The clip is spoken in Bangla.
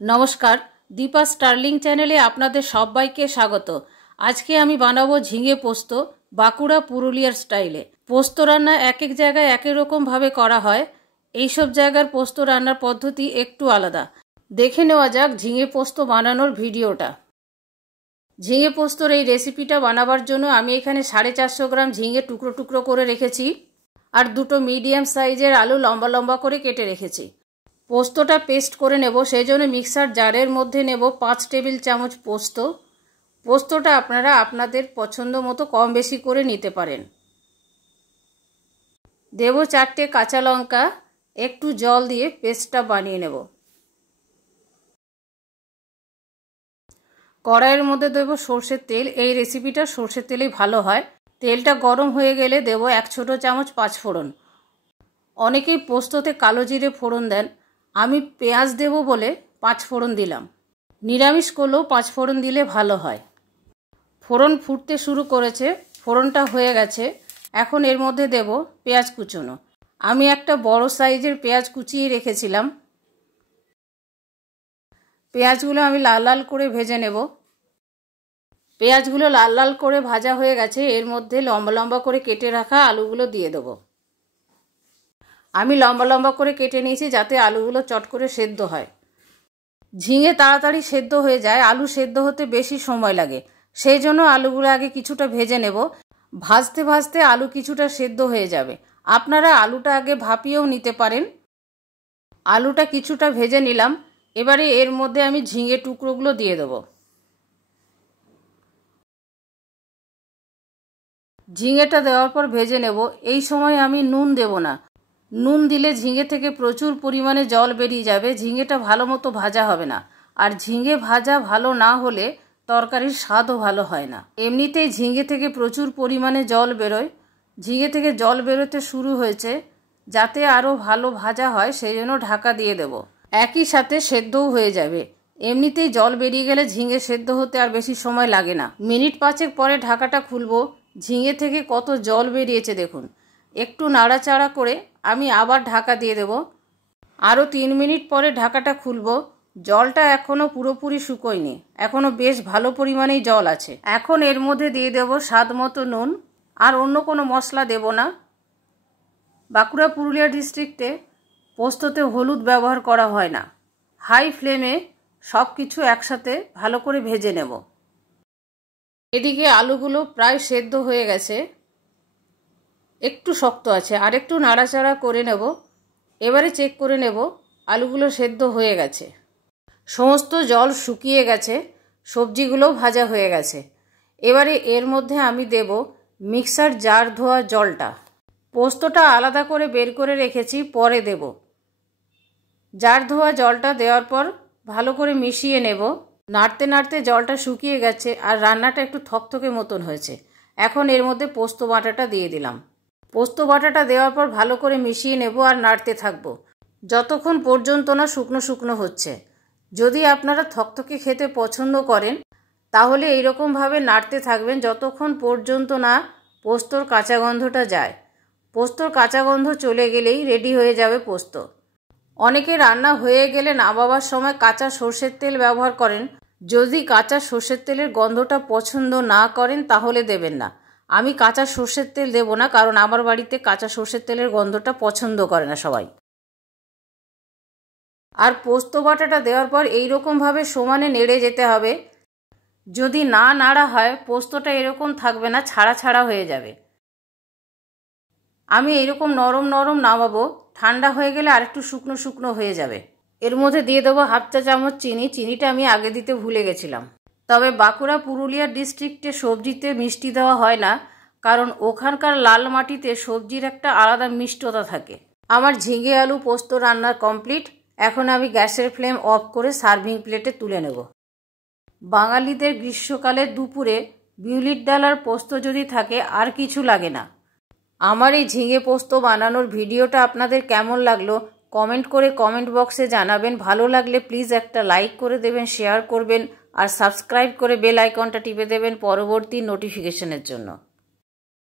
नमस्कार दीपा स्टार्लिंग चैनेले आपनादेर सबाइके स्वागत। आज के आमी बानाबो झिंगे पोस्त बाँकुड़ा पुरुलियार स्टाइले। पोस्त रान्ना एक एक जायगाय एक एक रकम भावे करा हय। एई सब जायगार पोस्त रान्नार पद्धति एकटू आलादा। देखे नेওয়া যাক झिंगे पोस्त बानानोर भिडियोटा। झिंगे पोस्तर এই রেসিপিটা বানাবার জন্য আমি এখানে 450 গ্রাম ঝিঙে টুকরো টুকরো করে রেখেছি আর দুটো মিডিয়াম সাইজের আলু লম্বা লম্বা করে কেটে রেখেছি। পোস্তটা পেস্ট করে নেব, সেই জন্য মিক্সার জারের মধ্যে নেব 5 টেবিল চামচ পোস্ত। পোস্তটা আপনারা আপনাদের পছন্দ মতো কম বেশি করে নিতে পারেন। দেব 4টে কাঁচা লঙ্কা, একটু জল দিয়ে পেস্টটা বানিয়ে নেব। কড়াইয়ের মধ্যে দেব সরষের তেল। এই রেসিপিটা সরষের তেলেই ভালো হয়। তেলটা গরম হয়ে গেলে দেব 1 ছোট চামচ 5 ফোড়ন। অনেকেই পোস্ততে কালো জিরে ফোড়ন দেন, আমি পেঁয়াজ দেব বলে 5 ফোড়ন দিলাম। নিরামিষ করলেও 5 ফোড়ন দিলে ভালো হয়। ফোড়ন ফুটতে শুরু করেছে, ফোড়নটা হয়ে গেছে। এখন এর মধ্যে দেব পেঁয়াজ কুচোনো। আমি একটা বড় সাইজের পেঁয়াজ কুচিয়ে রেখেছিলাম। পেঁয়াজগুলো আমি লাল লাল করে ভেজে নেব। পেঁয়াজগুলো লাল লাল করে ভাজা হয়ে গেছে। এর মধ্যে লম্বা লম্বা করে কেটে রাখা আলুগুলো দিয়ে দেব। আমি লম্বা লম্বা করে কেটে নিয়েছি যাতে আলুগুলো চট করে সেদ্ধ হয়। ঝিঙে তাড়াতাড়ি সেদ্ধ হয়ে যায়, আলু সেদ্ধ হতে বেশি সময় লাগে। সেই জন্য আলুগুলো আগে কিছুটা ভেজে নেব। ভাজতে ভাজতে আলু কিছুটা সেদ্ধ হয়ে যাবে। আপনারা আলুটা আগে ভাপিয়েও নিতে পারেন। আলুটা কিছুটা ভেজে নিলাম। এবারে এর মধ্যে আমি ঝিঙে টুকরোগুলো দিয়ে দেব। ঝিঙেটা দেওয়ার পর ভেজে নেব। এই সময় আমি নুন দেব না। নুন দিলে ঝিঙে থেকে প্রচুর পরিমাণে জল বেরিয়ে যাবে, ঝিঙেটা ভালো মতো ভাজা হবে না। আর ঝিঙে ভাজা ভালো না হলে তরকারির স্বাদও ভালো হয় না। এমনিতেই ঝিঙে থেকে প্রচুর পরিমাণে জল বেরোয়। ঝিঙে থেকে জল বেরোতে শুরু হয়েছে, যাতে আরও ভালো ভাজা হয় সেই জন্য ঢাকা দিয়ে দেব। একই সাথে সেদ্ধও হয়ে যাবে। এমনিতেই জল বেরিয়ে গেলে ঝিঙে সেদ্ধ হতে আর বেশি সময় লাগে না। মিনিট 5 পরে ঢাকাটা খুলবো। ঝিঙে থেকে কত জল বেরিয়েছে দেখুন। একটু নাড়াচাড়া করে আমি আবার ঢাকা দিয়ে দেব। আরও 3 মিনিট পরে ঢাকাটা খুলব। জলটা এখনও পুরোপুরি শুকোয়নি, এখনও বেশ ভালো পরিমাণেই জল আছে। এখন এর মধ্যে দিয়ে দেব স্বাদ মতো নুন। আর অন্য কোনো মশলা দেব না। বাঁকুড়া পুরুলিয়া ডিস্ট্রিক্টে পোস্ততে হলুদ ব্যবহার করা হয় না। হাই ফ্লেমে সব কিছু একসাথে ভালো করে ভেজে নেব। এদিকে আলুগুলো প্রায় সেদ্ধ হয়ে গেছে, একটু শক্ত আছে, আর একটু নাড়াচাড়া করে নেব। এবারে চেক করে নেব আলুগুলো সেদ্ধ হয়ে গেছে। সমস্ত জল শুকিয়ে গেছে, সবজিগুলোও ভাজা হয়ে গেছে। এবারে এর মধ্যে আমি দেব মিক্সার জার ধোয়া জলটা। পোস্তটা আলাদা করে বের করে রেখেছি, পরে দেব। জার ধোয়া জলটা দেওয়ার পর ভালো করে মিশিয়ে নেব। নাড়তে নাড়তে জলটা শুকিয়ে গেছে আর রান্নাটা একটু থকথকে মতন হয়েছে। এখন এর মধ্যে পোস্ত বাটাটা দিয়ে দিলাম। পোস্ত বাটাটা দেওয়ার পর ভালো করে মিশিয়ে নেব আর নাড়তে থাকবো যতক্ষণ পর্যন্ত না শুকনো শুকনো হচ্ছে। যদি আপনারা থকথকে খেতে পছন্দ করেন তাহলে এইরকমভাবে নাড়তে থাকবেন যতক্ষণ পর্যন্ত না পোস্তর কাঁচা গন্ধটা যায়। পোস্তর কাঁচা গন্ধ চলে গেলেই রেডি হয়ে যাবে পোস্ত। অনেকে রান্না হয়ে গেলে নামাবার সময় কাঁচা সর্ষের তেল ব্যবহার করেন। যদি কাঁচা সর্ষের তেলের গন্ধটা পছন্দ না করেন তাহলে দেবেন না। আমি কাঁচা সর্ষের তেল দেব না, কারণ আমার বাড়িতে কাঁচা সর্ষের তেলের গন্ধটা পছন্দ করে না সবাই। আর পোস্ত বাটাটা দেওয়ার পর এইরকমভাবে সমানে নেড়ে যেতে হবে। যদি না নাড়া হয় পোস্তটা এরকম থাকবে না, ছাড়া ছাড়া হয়ে যাবে। আমি এইরকম নরম নরম নামাবো। ঠান্ডা হয়ে গেলে আরেকটু শুকনো শুকনো হয়ে যাবে। এর মধ্যে দিয়ে দেবো 1/2 চা চামচ চিনি। চিনিটা আমি আগে দিতে ভুলে গেছিলাম। তবে বাঁকুড়া পুরুলিয়া ডিস্ট্রিক্টে সবজিতে মিষ্টি দেওয়া হয় না, কারণ ওখানকার লাল মাটিতে সবজির একটা আলাদা মিষ্টতা থাকে। আমার ঝিঙে আলু পোস্ত রান্না কমপ্লিট। এখন আমি গ্যাসের ফ্লেম অফ করে সার্ভিং প্লেটে তুলে নেব। বাঙালিদের গ্রীষ্মকালের দুপুরে বিউলির ডাল আর পোস্ত যদি থাকে আর কিছু লাগে না। আমার এই ঝিঙে পোস্ত বানানোর ভিডিওটা আপনাদের কেমন লাগলো কমেন্ট করে কমেন্ট বক্সে জানাবেন। ভালো লাগলে প্লিজ একটা লাইক করে দেবেন, শেয়ার করবেন আর সাবস্ক্রাইব করে বেল আইকনটা টিপে দেবেন পরবর্তী নোটিফিকেশনের জন্য।